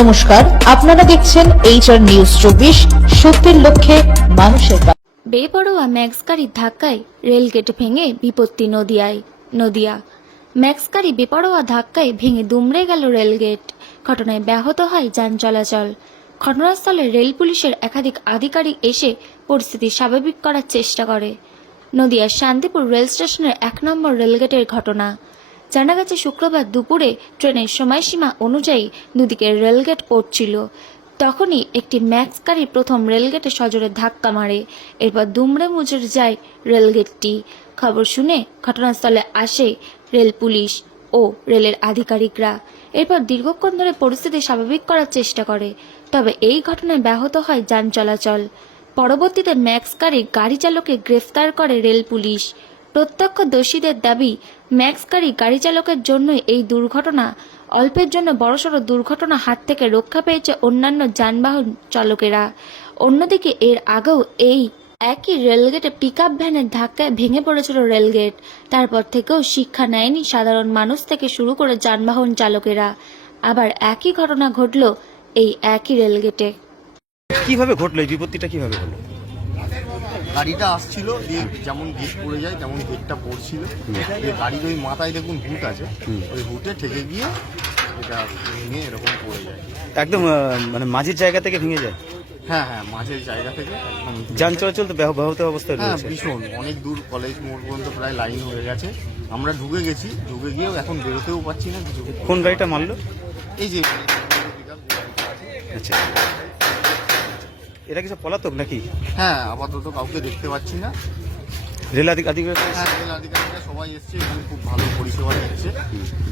নমস্কার, আপনারা দেখছেন HR নিউজ 24, সত্যের লক্ষ্যে মানুষের। বেপরোয়া ম্যাক্স গাড়ির ধাক্কায় রেলগেট ভেঙে বিপত্তি নদিয়া। ম্যাক্স গাড়ি বেপরোয়া ধাক্কায় ভেঙে দুমড়ে গেল রেলগেট। ঘটনায় ব্যাহত হয় যান চলাচল। ঘটনাস্থলে রেল পুলিশের একাধিক আধিকারিক এসে পরিস্থিতি স্বাভাবিক করার চেষ্টা করে। নদিয়ার শান্তিপুর রেল স্টেশনের 1 নম্বর রেলগেটের ঘটনা। জানা গেছে, শুক্রবার দুপুরে ট্রেনের সময়সীমা অনুযায়ী দুদিকে রেলগেট পড়ছিল। তখনই একটি ম্যাক্স গাড়ি প্রথম রেলগেটে সজোরে ধাক্কা মারে। এরপর দুমড়ে মুচড়ে যায় রেলগেটটি। খবর শুনে ঘটনাস্থলে আসে রেল পুলিশ ও রেলের আধিকারিকরা। এরপর দীর্ঘক্ষণ ধরে পরিস্থিতি স্বাভাবিক করার চেষ্টা করে। তবে এই ঘটনায় ব্যাহত হয় যান চলাচল। পরবর্তীতে ম্যাক্স গাড়ি চালককে গ্রেফতার করে রেল পুলিশ। প্রত্যক্ষদর্শীদের দাবি, ম্যাক্স গাড়ি চালকের জন্য এই দুর্ঘটনা। অল্পের জন্য বড়সড় দুর্ঘটনা হাত থেকে রক্ষা পেয়েছে অন্যান্য যানবাহন চালকেরা। অন্যদিকে এর আগেও এই একই রেলগেটে পিকআপ ভ্যানের ধাক্কায় ভেঙে পড়েছিল রেলগেট। তারপর থেকেও শিক্ষা নেয়নি সাধারণ মানুষ থেকে শুরু করে যানবাহন চালকেরা। আবার একই ঘটনা ঘটল এই একই রেলগেটে। কিভাবে ঘটলো এই বিপত্তিটা, কিভাবে হলো? গাড়িটা আসছিল, দিয়ে যেমন গেট পড়ে যায় তেমন গেটটা পড়ছিল, দিয়ে গাড়ির ওই মাথায় দেখুন হুট আছে, ওই হুটে ঠেকে গিয়ে এটা ভেঙে এরকম পড়ে যায়। একদম মানে মাঝের জায়গা থেকে ভেঙে যায়? হ্যাঁ হ্যাঁ, মাঝের জায়গা থেকে একদম যান চলাচল তো ব্যাহত অবস্থায় হ্যাঁ রয়েছে। ভীষণ, অনেক দূর কলেজ মোড় পর্যন্ত প্রায় লাইন হয়ে গেছে। আমরা ঢুকে গেছি, ঢুকে গিয়েও এখন বেরোতেও পাচ্ছি না কিছু। কোন গাড়িটা মারলো? এই যে আচ্ছা, এটা কিছু পলাতক নাকি? হ্যাঁ, আপাতত কাউকে দেখতে পাচ্ছি না। রেল আধিকারিক? হ্যাঁ, রেল আধিকারিকরা সবাই এসছে, এখানে খুব ভালো পরিষেবা দিচ্ছে।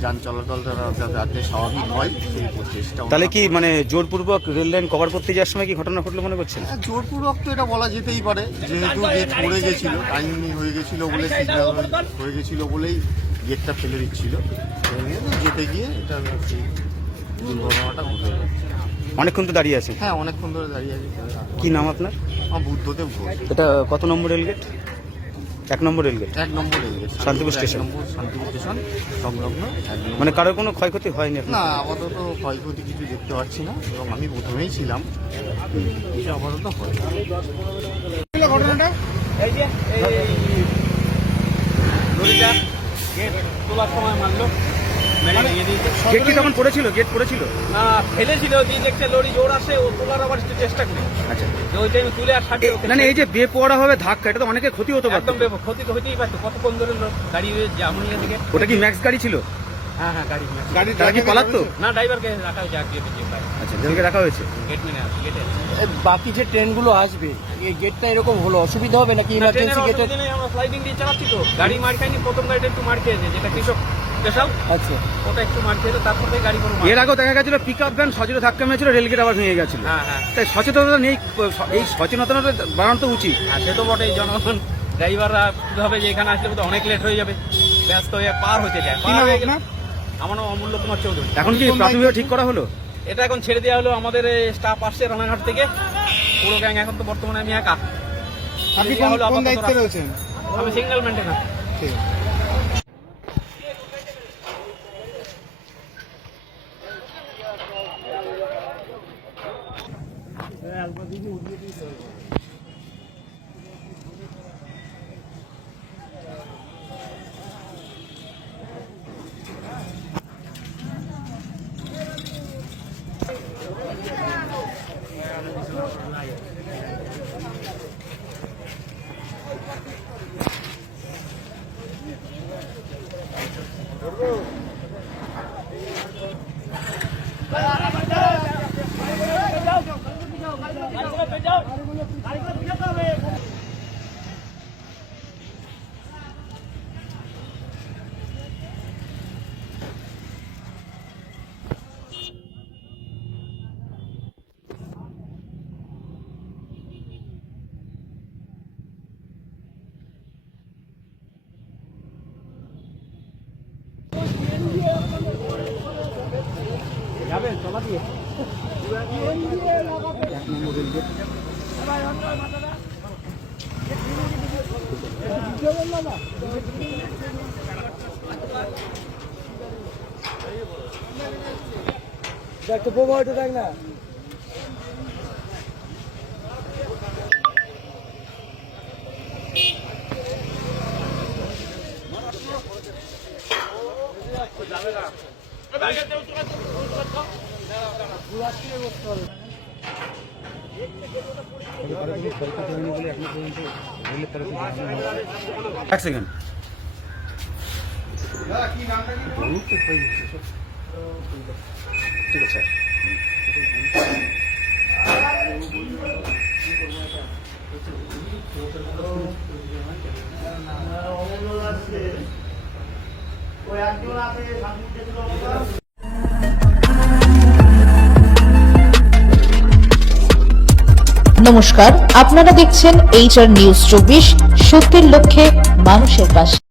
যান চলাচলটা যাতে স্বাভাবিক হয় সেই চেষ্টা। তাহলে কি মানে জোরপূর্বক রেল লাইন কভার করতে যাওয়ার সময় কি ঘটনা ঘটলো মনে করছেন? জোরপূর্বক তো এটা বলা যেতেই পারে, যেহেতু গেট পড়ে গেছিল, টাইম হয়ে গেছিল বলে, সিগন্যাল হয়ে গেছিল বলেই গেটটা ফেলে দিচ্ছিল। যেতে গিয়ে এটা সেই দুর্ঘটনাটা ঘটে যাচ্ছে। অনেকক্ষণ তো দাঁড়িয়ে আছে? হ্যাঁ, অনেকক্ষণ ধরে দাঁড়িয়ে আছে। কি নাম আপনার? আমার বুদ্ধদেব ঘোষ। এটা কত number rail gate? 1 number rail gate, 1 number rail gate, Shantipur station. Shantipur station সংলগ্ন 1 নম্বর। মানে কারোর কোনো ক্ষয়ক্ষতি হয়নি এখন? না, আপাতত ক্ষয়ক্ষতি কিছু দেখতে পাচ্ছি না, এবং আমি প্রথমেই ছিলাম, কিছু আপাতত হয়। ঘটনাটা এই যে লরিটা গেট তোলার সময় মারলো, মেরে নিয়ে দিয়েছে। গেট কি তখন পড়েছিল? গেট পড়েছিল না, ফেলেছিল, দিয়ে দেখছে লরি জোর আসে, ও তোলার আবার একটু চেষ্টা করে। আচ্ছা, ওই টাইমে তুলে আর ছাড়িয়ে ওকে। মানে এই যে বেপরোয়া ভাবে ধাক্কা, এটা তো অনেকের ক্ষতি হতে পারত। একদম ক্ষতি তো হতেই পারতো। কতক্ষণ ধরে গাড়ি জামুনিয়া থেকে। ওটা কি ম্যাক্স গাড়ি ছিল? হ্যাঁ হ্যাঁ, গাড়ি তারা কি পালাতো? না, ড্রাইভারকে রাখা হয়েছে আগে। আচ্ছা, জেলকে রাখা হয়েছে। গেট মেনে আছে, গেটে বাকি যে ট্রেনগুলো আসবে, এই গেটটা এরকম হলো, অসুবিধা হবে নাকি? ইমার্জেন্সি গেটে আমরা স্লাইডিং দিয়ে চালাচ্ছি তো, গাড়ি মার খাইনি। প্রথম গাড়িটা একটু মার খেয়েছে, যেটা কৃষক স্পেশাল, আচ্ছা, ওটা একটু মার খেয়েছে, তারপর থেকে গাড়ি কোনো এর আগেও দেখা গেছিল পিকআপ ভ্যান সজোরে ধাক্কা মেরেছিল, রেলগেট আবার ভেঙে গেছিল। হ্যাঁ হ্যাঁ তাই সচেতনতা নেই, এই সচেতনতা বাড়ানো তো উচিত। হ্যাঁ, সে তো বটেই। জনগণ ড্রাইভাররা কীভাবে যে এখানে আসলে তো অনেক লেট হয়ে যাবে, ব্যস্ত হয়ে পার হতে যায়। পার হয়ে গেলে আমার নাম অমূল্য কুমার চৌধুরী। এখন কি প্রাথমিকভাবে ঠিক করা হলো? এটা এখন ছেড়ে দেওয়া হলো। আমাদের স্টাফ আসছে রানাঘাট থেকে, পুরো গ্যাং। এখন তো বর্তমানে আমি একা। আপনি কোন দায়িত্বে রয়েছেন? আমি সিগন্যাল মেনটেনার। যাবেন চলা দিয়ে 1 নম্বর রেলগেট। দেখ তো বোমা ওটা দেখ না। এক সেকেন্ড। ঠিক আছে। নমস্কার, আপনারা দেখছেন HR নিউজ 24, সত্যের লক্ষ্যে মানুষের পাশে।